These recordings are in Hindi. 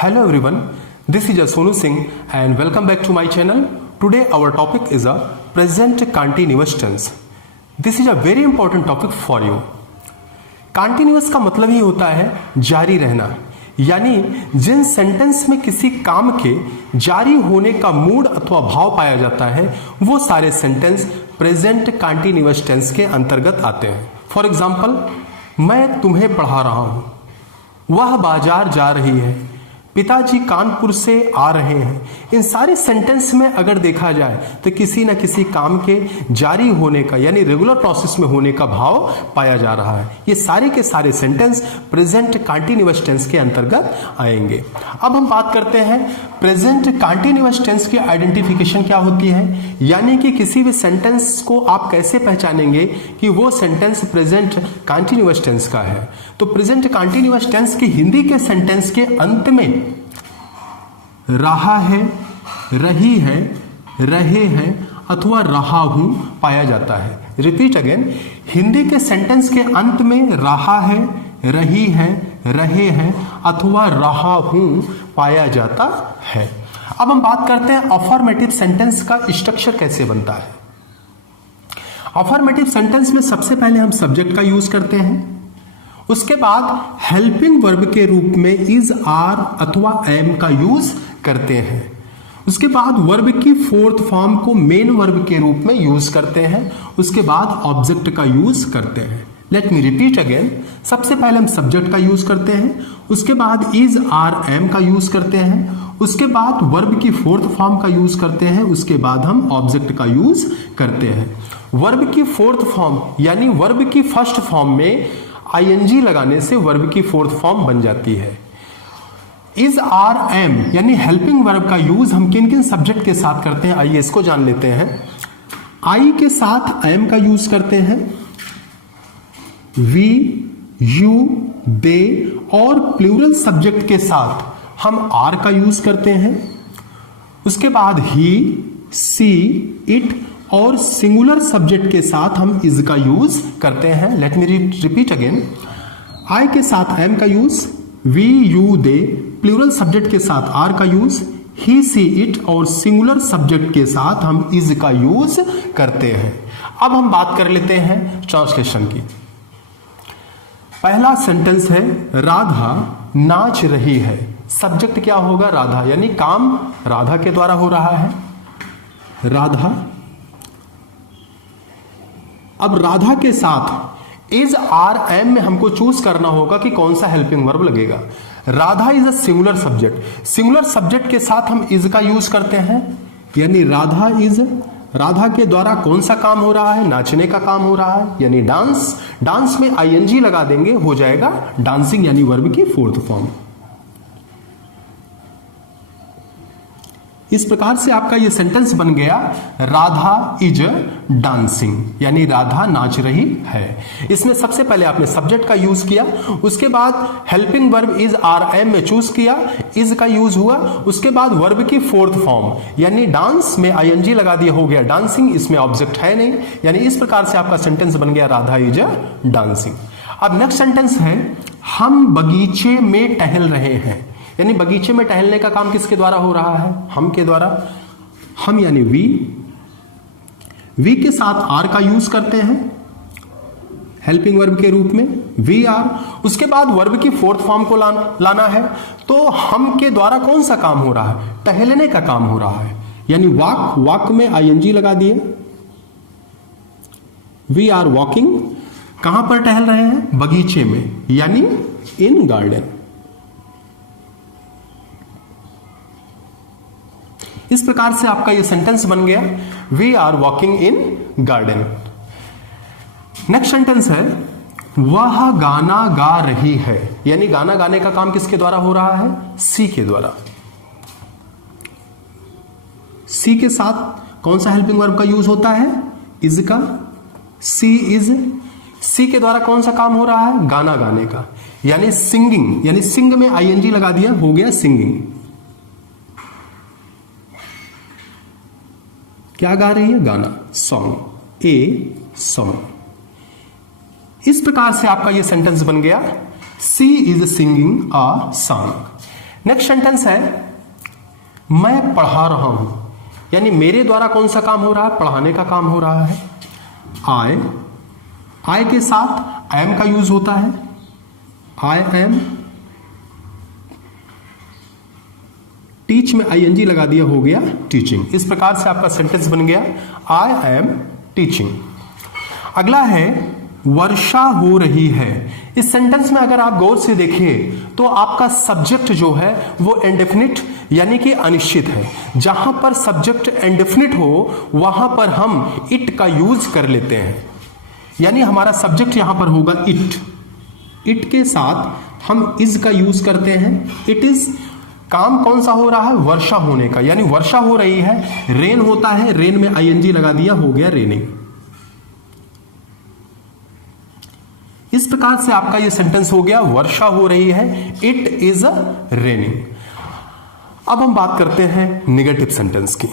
Hello everyone, this is Sonu Singh and welcome back to my channel. Today our topic is a present continuous tense. This is a very important topic for you. Continuous का मतलब ही होता है जारी रहना, यानी जिन सेंटेंस में किसी काम के जारी होने का मूड अथवा भाव पाया जाता है वो सारे सेंटेंस प्रेजेंट कंटिन्यूअस टेंस के अंतर्गत आते हैं. फॉर एग्जाम्पल, मैं तुम्हें पढ़ा रहा हूं, वह बाजार जा रही है, पिताजी कानपुर से आ रहे हैं. इन सारे सेंटेंस में अगर देखा जाए तो किसी न किसी काम के जारी होने का यानी रेगुलर प्रोसेस में होने का भाव पाया जा रहा है. ये सारे के सारे सेंटेंस प्रेजेंट कंटिन्यूअस टेंस के अंतर्गत आएंगे. अब हम बात करते हैं प्रेजेंट कंटिन्यूअस टेंस की आइडेंटिफिकेशन क्या होती है, यानी कि किसी भी सेंटेंस को आप कैसे पहचानेंगे कि वो सेंटेंस प्रेजेंट कंटिन्यूअस टेंस का है. तो प्रेजेंट कंटिन्यूअस टेंस की हिंदी के सेंटेंस के अंत में रहा है, रही है, रहे हैं अथवा रहा हूं पाया जाता है. रिपीट अगेन, हिंदी के सेंटेंस के अंत में रहा है, रही है, रहे हैं अथवा रहा हूं पाया जाता है. अब हम बात करते हैं अफर्मेटिव सेंटेंस का स्ट्रक्चर कैसे बनता है. अफर्मेटिव सेंटेंस में सबसे पहले हम सब्जेक्ट का यूज करते हैं, उसके बाद हेल्पिंग वर्ब के रूप में इज, आर अथवा एम का यूज करते हैं. उसके बाद वर्ब की फोर्थ फॉर्म को मेन वर्ब के रूप में यूज करते हैं. उसके बाद ऑब्जेक्ट का यूज करते हैं. लेट मी रिपीट अगेन, सबसे पहले हम सब्जेक्ट का यूज करते हैं, उसके बाद इज, आर, एम का यूज करते हैं, उसके बाद वर्ब की फोर्थ फॉर्म का यूज करते हैं, उसके बाद हम ऑब्जेक्ट का यूज करते हैं. वर्ब की फोर्थ फॉर्म यानी वर्ब की फर्स्ट फॉर्म में आईएनजी लगाने से वर्ब की फोर्थ फॉर्म बन जाती है. इज, आर, एम यानी हेल्पिंग वर्ब का यूज हम किन किन सब्जेक्ट के साथ करते हैं, आइए इसको जान लेते हैं. आई के साथ एम का यूज करते हैं, वी, यू, दे और प्लूरल सब्जेक्ट के साथ हम आर का यूज करते हैं. उसके बाद ही, सी, इट और सिंगुलर सब्जेक्ट के साथ हम इज का यूज करते हैं. Let me repeat again, I के साथ एम का use, we, you, they, plural subject के साथ आर का यूज, ही, सी, इट और सिंगुलर सब्जेक्ट के साथ हम इज का यूज करते हैं. अब हम बात कर लेते हैं ट्रांसलेशन की. पहला सेंटेंस है राधा नाच रही है. सब्जेक्ट क्या होगा, राधा, यानी काम राधा के द्वारा हो रहा है. राधा. अब राधा के साथ इज, आर, एम में हमको चूज करना होगा कि कौन सा हेल्पिंग वर्ब लगेगा. Radha is a singular subject, singular subject के साथ हम इज का यूज करते हैं, यानी राधा इज, राधा के द्वारा कौन सा काम हो रहा है, नाचने का काम हो रहा है, यानी डांस. डांस में आईएनजी लगा देंगे, हो जाएगा डांसिंग यानी वर्ब की फोर्थ फॉर्म. इस प्रकार से आपका ये सेंटेंस बन गया, राधा इज डांसिंग यानी राधा नाच रही है. इसमें सबसे पहले आपने सब्जेक्ट का यूज किया, उसके बाद helping verb is, are, am में चूज किया, इज का यूज हुआ, उसके बाद वर्ब की फोर्थ फॉर्म यानी डांस में आईएनजी लगा दिया, हो गया डांसिंग. इसमें ऑब्जेक्ट है नहीं, यानी इस प्रकार से आपका सेंटेंस बन गया राधा इज डांसिंग. अब नेक्स्ट सेंटेंस है हम बगीचे में टहल रहे हैं, यानी बगीचे में टहलने का काम किसके द्वारा हो रहा है, हम के द्वारा. हम यानी वी, वी के साथ आर का यूज करते हैं हेल्पिंग वर्ब के रूप में, वी, आर. उसके बाद वर्ब की फोर्थ फॉर्म को लाना है, तो हम के द्वारा कौन सा काम हो रहा है, टहलने का काम हो रहा है, यानी वॉक, वॉक में आईएनजी लगा दिए, वी आर वॉकिंग. कहां पर टहल रहे हैं, बगीचे में, यानी इन गार्डन. इस प्रकार से आपका ये सेंटेंस बन गया, we are walking in garden. Next sentence है वह गाना गा रही है, यानी गाना गाने का काम किसके द्वारा हो रहा है, सी के द्वारा. सी के साथ कौन सा हेल्पिंग वर्ब का यूज होता है, इज का. सी इज, सी के द्वारा कौन सा काम हो रहा है, गाना गाने का, यानी सिंगिंग, यानी सिंग में आईएनजी लगा दिया, हो गया सिंगिंग. क्या गा रही है, गाना, सॉन्ग, ए सॉन्ग. इस प्रकार से आपका यह सेंटेंस बन गया, she is singing a song. Next sentence है मैं पढ़ा रहा हूं, यानी मेरे द्वारा कौन सा काम हो रहा है, पढ़ाने का काम हो रहा है। आई के साथ एम का यूज होता है, आई एम, टीच में आईएनजी लगा दिया, हो गया टीचिंग। इस प्रकार से आपका सेंटेंस बन गया आई एम टीचिंग। अगला है वर्षा हो रही है। इस सेंटेंस में अगर आप गौर से देखिए तो आपका सब्जेक्ट जो है वो इंडेफिनिट यानी कि अनिश्चित है। जहां पर सब्जेक्ट इंडेफिनिट हो वहां पर हम इट का यूज कर लेते हैं, यानी हमारा सब्जेक्ट यहां पर होगा इट, इट के साथ हम इज का यूज करते हैं। इट इज, काम कौन सा हो रहा है, वर्षा होने का, यानी वर्षा हो रही है, रेन होता है, रेन में आईएनजी लगा दिया, हो गया रेनिंग। इस प्रकार से आपका ये सेंटेंस हो गया वर्षा हो रही है, इट इज अ रेनिंग। अब हम बात करते हैं निगेटिव सेंटेंस की।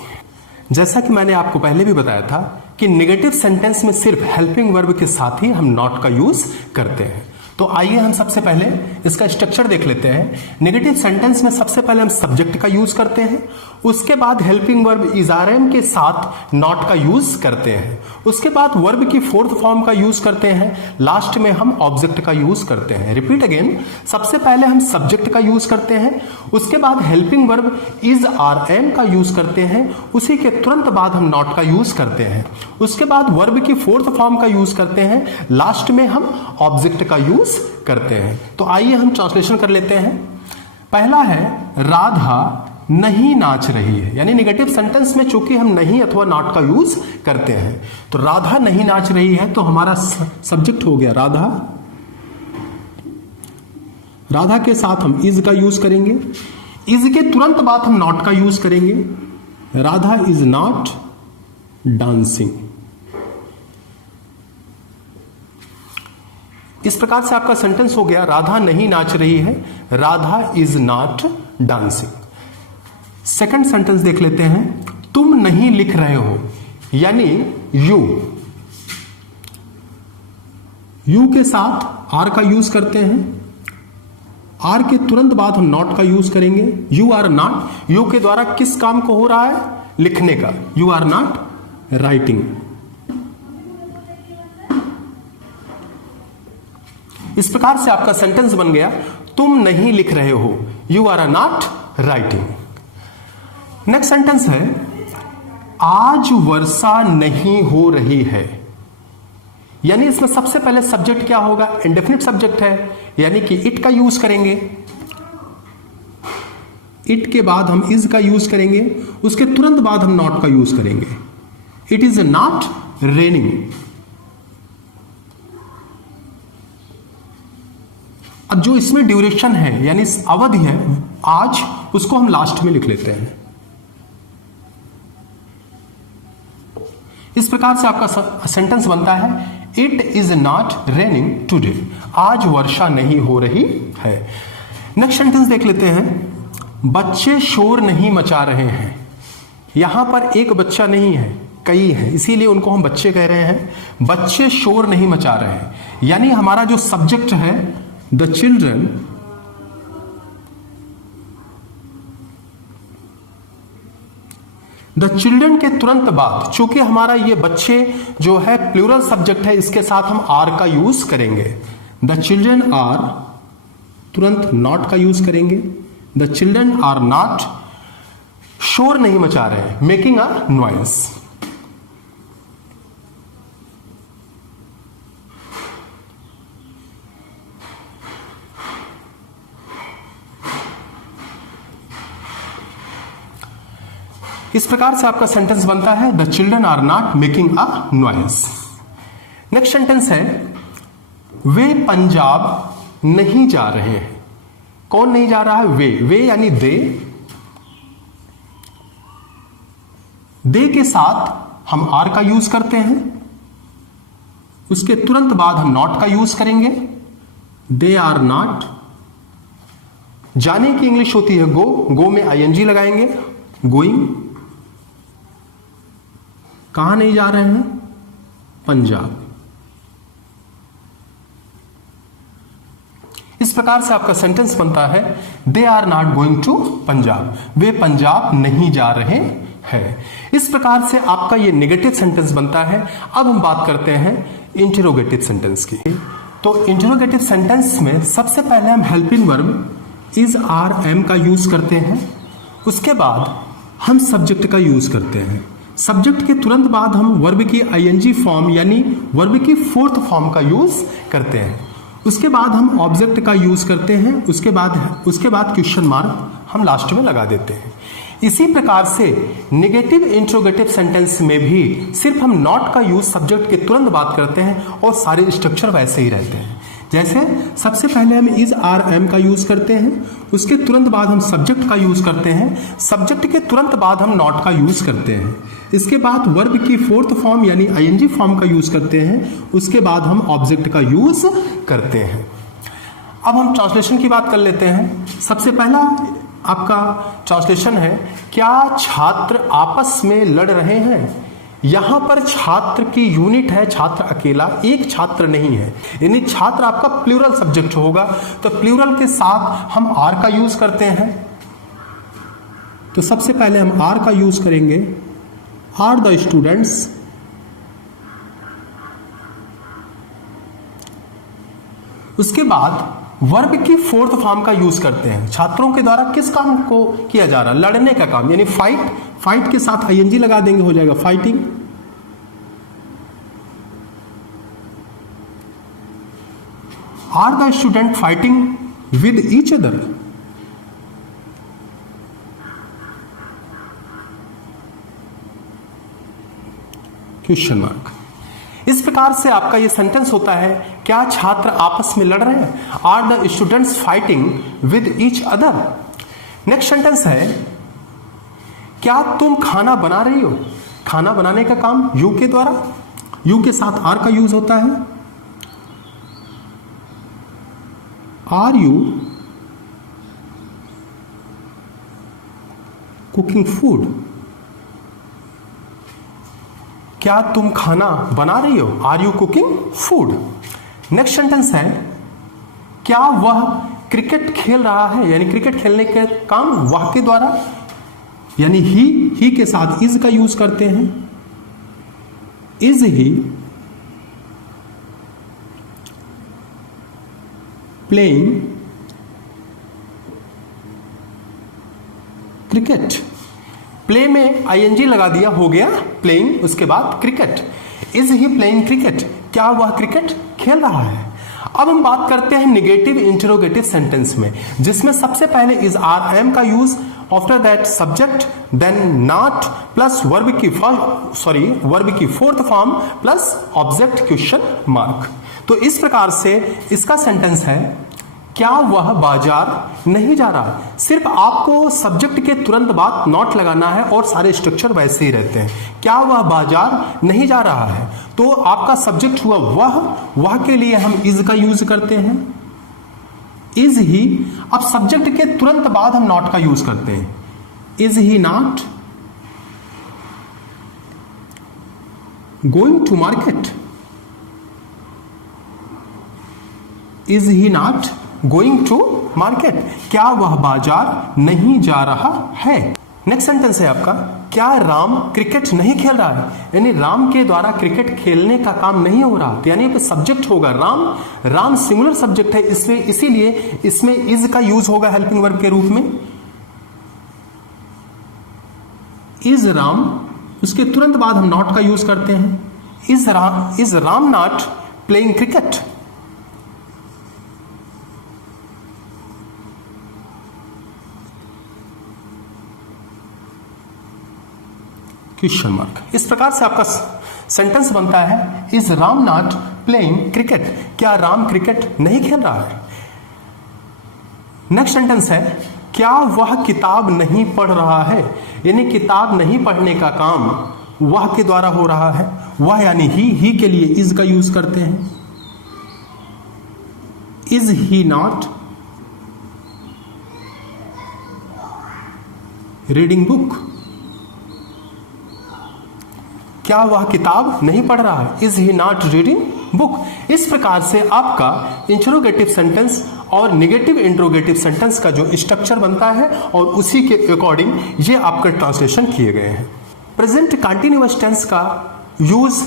जैसा कि मैंने आपको पहले भी बताया था कि निगेटिव सेंटेंस में सिर्फ हेल्पिंग वर्ब के साथ ही हम नॉट का यूज करते हैं। तो आइए हम सबसे पहले इसका स्ट्रक्चर देख लेते हैं। नेगेटिव सेंटेंस में सबसे पहले हम सब्जेक्ट का यूज करते हैं, उसके बाद helping verb is are am के साथ नॉट का यूज करते हैं, उसके बाद वर्ब की फोर्थ फॉर्म का यूज करते हैं, लास्ट में हम ऑब्जेक्ट का यूज करते हैं। रिपीट अगेन, सबसे पहले हम सब्जेक्ट का यूज करते हैं, उसके बाद helping verb is are am का यूज करते हैं, उसी के तुरंत बाद हम नॉट का यूज करते हैं, उसके बाद वर्ब की फोर्थ फॉर्म का यूज करते हैं, लास्ट में हम ऑब्जेक्ट का यूज करते हैं। तो आइए हम ट्रांसलेशन कर लेते हैं। पहला है राधा नहीं नाच रही है, यानी निगेटिव सेंटेंस में चूंकि हम नहीं अथवा नॉट का यूज करते हैं, तो राधा नहीं नाच रही है, तो हमारा सब्जेक्ट हो गया राधा। राधा के साथ हम इज का यूज करेंगे, इज के तुरंत बाद हम नॉट का यूज करेंगे, राधा इज नॉट डांसिंग। इस प्रकार से आपका सेंटेंस हो गया राधा नहीं नाच रही है, Radha is not dancing. Second sentence देख लेते हैं, तुम नहीं लिख रहे हो, यानी यू के साथ आर का यूज करते हैं, आर के तुरंत बाद हम नॉट का यूज करेंगे। यू आर नॉट, यू के द्वारा किस काम को हो रहा है, लिखने का, यू आर नॉट राइटिंग। इस प्रकार से आपका सेंटेंस बन गया तुम नहीं लिख रहे हो, you are not writing. Next sentence है आज वर्षा नहीं हो रही है, यानी इसमें सबसे पहले सब्जेक्ट क्या होगा, इंडेफिनिट सब्जेक्ट है, यानी कि इट का यूज करेंगे, इट के बाद हम इज का यूज करेंगे, उसके तुरंत बाद हम नॉट का यूज करेंगे। It is not raining. अब जो इसमें ड्यूरेशन है यानी अवधि है आज, उसको हम लास्ट में लिख लेते हैं। इस प्रकार से आपका सेंटेंस बनता है it is not raining today, आज वर्षा नहीं हो रही है। नेक्स्ट सेंटेंस देख लेते हैं, बच्चे शोर नहीं मचा रहे हैं। यहां पर एक बच्चा नहीं है, कई हैं, इसीलिए उनको हम बच्चे कह रहे हैं। बच्चे शोर नहीं मचा रहे हैं, यानी हमारा जो सब्जेक्ट है द चिल्ड्रन, द चिल्ड्रन के तुरंत बाद, चूंकि हमारा ये बच्चे जो है प्लूरल सब्जेक्ट है, इसके साथ हम आर का यूज करेंगे। द चिल्ड्रन आर, तुरंत नॉट का यूज करेंगे। द चिल्ड्रन आर नॉट, शोर नहीं मचा रहे, मेकिंग अ नॉइस। इस प्रकार से आपका सेंटेंस बनता है the children are not making a noise. Next sentence है वे पंजाब नहीं जा रहे हैं। कौन नहीं जा रहा है, वे यानी दे के साथ हम आर का यूज करते हैं, उसके तुरंत बाद हम नॉट का यूज करेंगे। दे आर नॉट, जाने की इंग्लिश होती है गो में आईएनजी लगाएंगे, गोइंग। कहां नहीं जा रहे हैं, पंजाब। इस प्रकार से आपका सेंटेंस बनता है they are not going to Punjab, वे पंजाब नहीं जा रहे हैं। इस प्रकार से आपका ये नेगेटिव सेंटेंस बनता है। अब हम बात करते हैं इंटरोगेटिव सेंटेंस की। तो इंटरोगेटिव सेंटेंस में सबसे पहले हम helping verb is are am का यूज करते हैं, उसके बाद हम सब्जेक्ट का यूज करते हैं। सब्जेक्ट के तुरंत बाद हम वर्ब की आईएनजी फॉर्म यानी वर्ब की फोर्थ फॉर्म का यूज करते हैं। उसके बाद हम ऑब्जेक्ट का यूज करते हैं, उसके बाद क्वेश्चन मार्क हम लास्ट में लगा देते हैं। इसी प्रकार से नेगेटिव इंट्रोगेटिव सेंटेंस में भी सिर्फ हम नॉट का यूज सब्जेक्ट के तुरंत बात करते हैं और सारे स्ट्रक्चर वैसे ही रहते हैं। जैसे सबसे पहले हम इज आर एम का यूज करते हैं, उसके तुरंत बाद हम सब्जेक्ट का यूज करते हैं, सब्जेक्ट के तुरंत बाद हम नॉट का यूज करते हैं, इसके बाद वर्ब की फोर्थ फॉर्म यानी आईएनजी फॉर्म का यूज करते हैं, उसके बाद हम ऑब्जेक्ट का यूज करते हैं। अब हम ट्रांसलेशन की बात कर लेते हैं। सबसे पहला आपका ट्रांसलेशन है क्या छात्र आपस में लड़ रहे हैं। यहां पर छात्र की यूनिट है, छात्र अकेला, एक छात्र नहीं है, यानी छात्र आपका प्लूरल सब्जेक्ट होगा। तो प्लूरल के साथ हम आर का यूज करते हैं। तो सबसे पहले हम आर का यूज करेंगे, आर द स्टूडेंट्स। उसके बाद वर्ब की फोर्थ फॉर्म का यूज करते हैं। छात्रों के द्वारा किस काम को किया जा रहा है, लड़ने का काम, यानी फाइट। फाइट के साथ आईएनजी लगा देंगे, हो जाएगा fighting. Are the student fighting with each other. Question mark. इस प्रकार से आपका यह सेंटेंस होता है क्या छात्र आपस में लड़ रहे हैं, are the students fighting with each other. Next sentence है क्या तुम खाना बना रही हो। खाना बनाने का काम यू के द्वारा, यू के साथ आर का यूज होता है। Are you cooking food. क्या तुम खाना बना रही हो, are you cooking food. Next sentence है क्या वह क्रिकेट खेल रहा है, यानी क्रिकेट खेलने के काम वह के द्वारा, यानी ही के साथ इज का यूज करते हैं। Is he playing cricket. Play में आईएनजी लगा दिया, हो गया प्लेइंग, उसके बाद cricket. Is he playing cricket, क्या वह क्रिकेट खेल रहा है। अब हम बात करते हैं नेगेटिव इंटरोगेटिव सेंटेंस में, जिसमें सबसे पहले इज आर एम का use, after that subject, then not plus verb की fourth form plus object question mark. तो इस प्रकार से इसका सेंटेंस है क्या वह बाजार नहीं जा रहा। सिर्फ आपको सब्जेक्ट के तुरंत बाद नॉट लगाना है और सारे स्ट्रक्चर वैसे ही रहते हैं। क्या वह बाजार नहीं जा रहा है, तो आपका सब्जेक्ट हुआ वह के लिए हम इज का यूज करते हैं, इज ही। अब सब्जेक्ट के तुरंत बाद हम नॉट का यूज करते हैं, is he not going to market. Is he not going to market, क्या वह बाजार नहीं जा रहा है। नेक्स्ट सेंटेंस है आपका क्या राम क्रिकेट नहीं खेल रहा है, यानी राम के द्वारा क्रिकेट खेलने का काम नहीं हो रहा। तो यानी सब्जेक्ट होगा राम सिंगुलर सब्जेक्ट है, इसमें इसीलिए इसमें इज का यूज होगा हेल्पिंग वर्ब के रूप में। इज राम, उसके तुरंत बाद हम नॉट का यूज करते हैं, is Ram not playing cricket. Question mark. इस प्रकार से आपका सेंटेंस बनता है is Ram not playing cricket, क्या राम क्रिकेट नहीं खेल रहा है। नेक्स्ट सेंटेंस है क्या वह किताब नहीं पढ़ रहा है, यानी किताब नहीं पढ़ने का काम वह के द्वारा हो रहा है। वह यानी ही के लिए इज का यूज करते हैं, is he not reading book, क्या वह किताब नहीं पढ़ रहा है, is he not reading book. इस प्रकार से आपका इंटरोगेटिव सेंटेंस और नेगेटिव इंट्रोगेटिव सेंटेंस का जो स्ट्रक्चर बनता है और उसी के अकॉर्डिंग ये आपका ट्रांसलेशन किए गए हैं। प्रेजेंट कंटिन्यूअस टेंस का यूज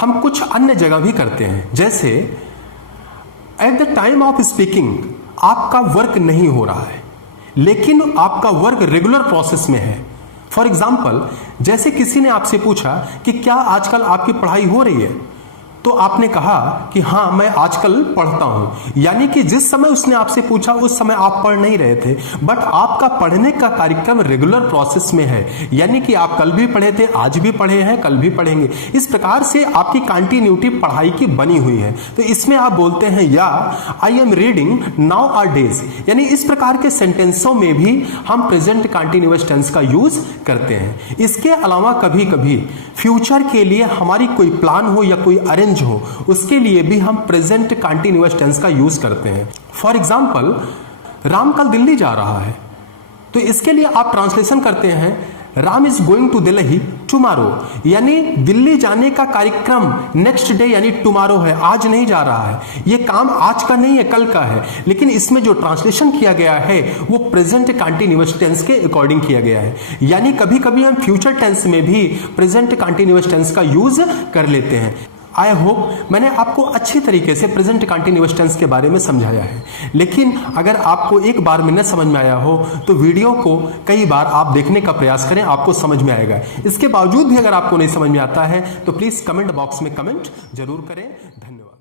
हम कुछ अन्य जगह भी करते हैं, जैसे at the time of speaking आपका वर्क नहीं हो रहा है लेकिन आपका वर्क रेगुलर प्रोसेस में है। फॉर एग्जाम्पल, जैसे किसी ने आपसे पूछा कि क्या आजकल आपकी पढ़ाई हो रही है, तो आपने कहा कि हाँ मैं आजकल पढ़ता हूं, यानी कि जिस समय उसने आपसे पूछा उस समय आप पढ़ नहीं रहे थे, बट आपका पढ़ने का कार्यक्रम रेगुलर प्रोसेस में है, यानी कि आप कल भी पढ़े थे, आज भी पढ़े हैं, कल भी पढ़ेंगे। इस प्रकार से आपकी कंटिन्यूटी पढ़ाई की बनी हुई है। तो इसमें आप बोलते हैं या I am reading nowadays, यानी इस प्रकार के सेंटेंसों में भी हम प्रेजेंट कंटिन्यूअस टेंस का यूज करते हैं। इसके अलावा कभी कभी फ्यूचर के लिए हमारी कोई प्लान हो या कोई अरेंज हो, उसके लिए भी हम प्रेजेंट कंटिन्यूअस टेंस का यूज करते हैं। फॉर एग्जाम्पल, राम कल दिल्ली जा रहा है, तो इसके लिए आप ट्रांसलेशन करते हैं Ram is going to Delhi tomorrow, यानी दिल्ली जाने का कार्यक्रम नेक्स्ट डे यानी टुमारो है, आज नहीं जा रहा है। ये काम आज का नहीं है, कल का है, लेकिन इसमें जो ट्रांसलेशन किया गया है वो प्रेजेंट कंटिन्यूअस टेंस के अकॉर्डिंग किया गया है। यानी कभी कभी हम फ्यूचर टेंस में भी प्रेजेंट कंटिन्यूअस टेंस का यूज कर लेते हैं। आई होप मैंने आपको अच्छी तरीके से प्रेजेंट कंटिन्यूअस टेंस के बारे में समझाया है, लेकिन अगर आपको एक बार में न समझ में आया हो तो वीडियो को कई बार आप देखने का प्रयास करें, आपको समझ में आएगा। इसके बावजूद भी अगर आपको नहीं समझ में आता है तो प्लीज कमेंट बॉक्स में कमेंट जरूर करें। धन्यवाद।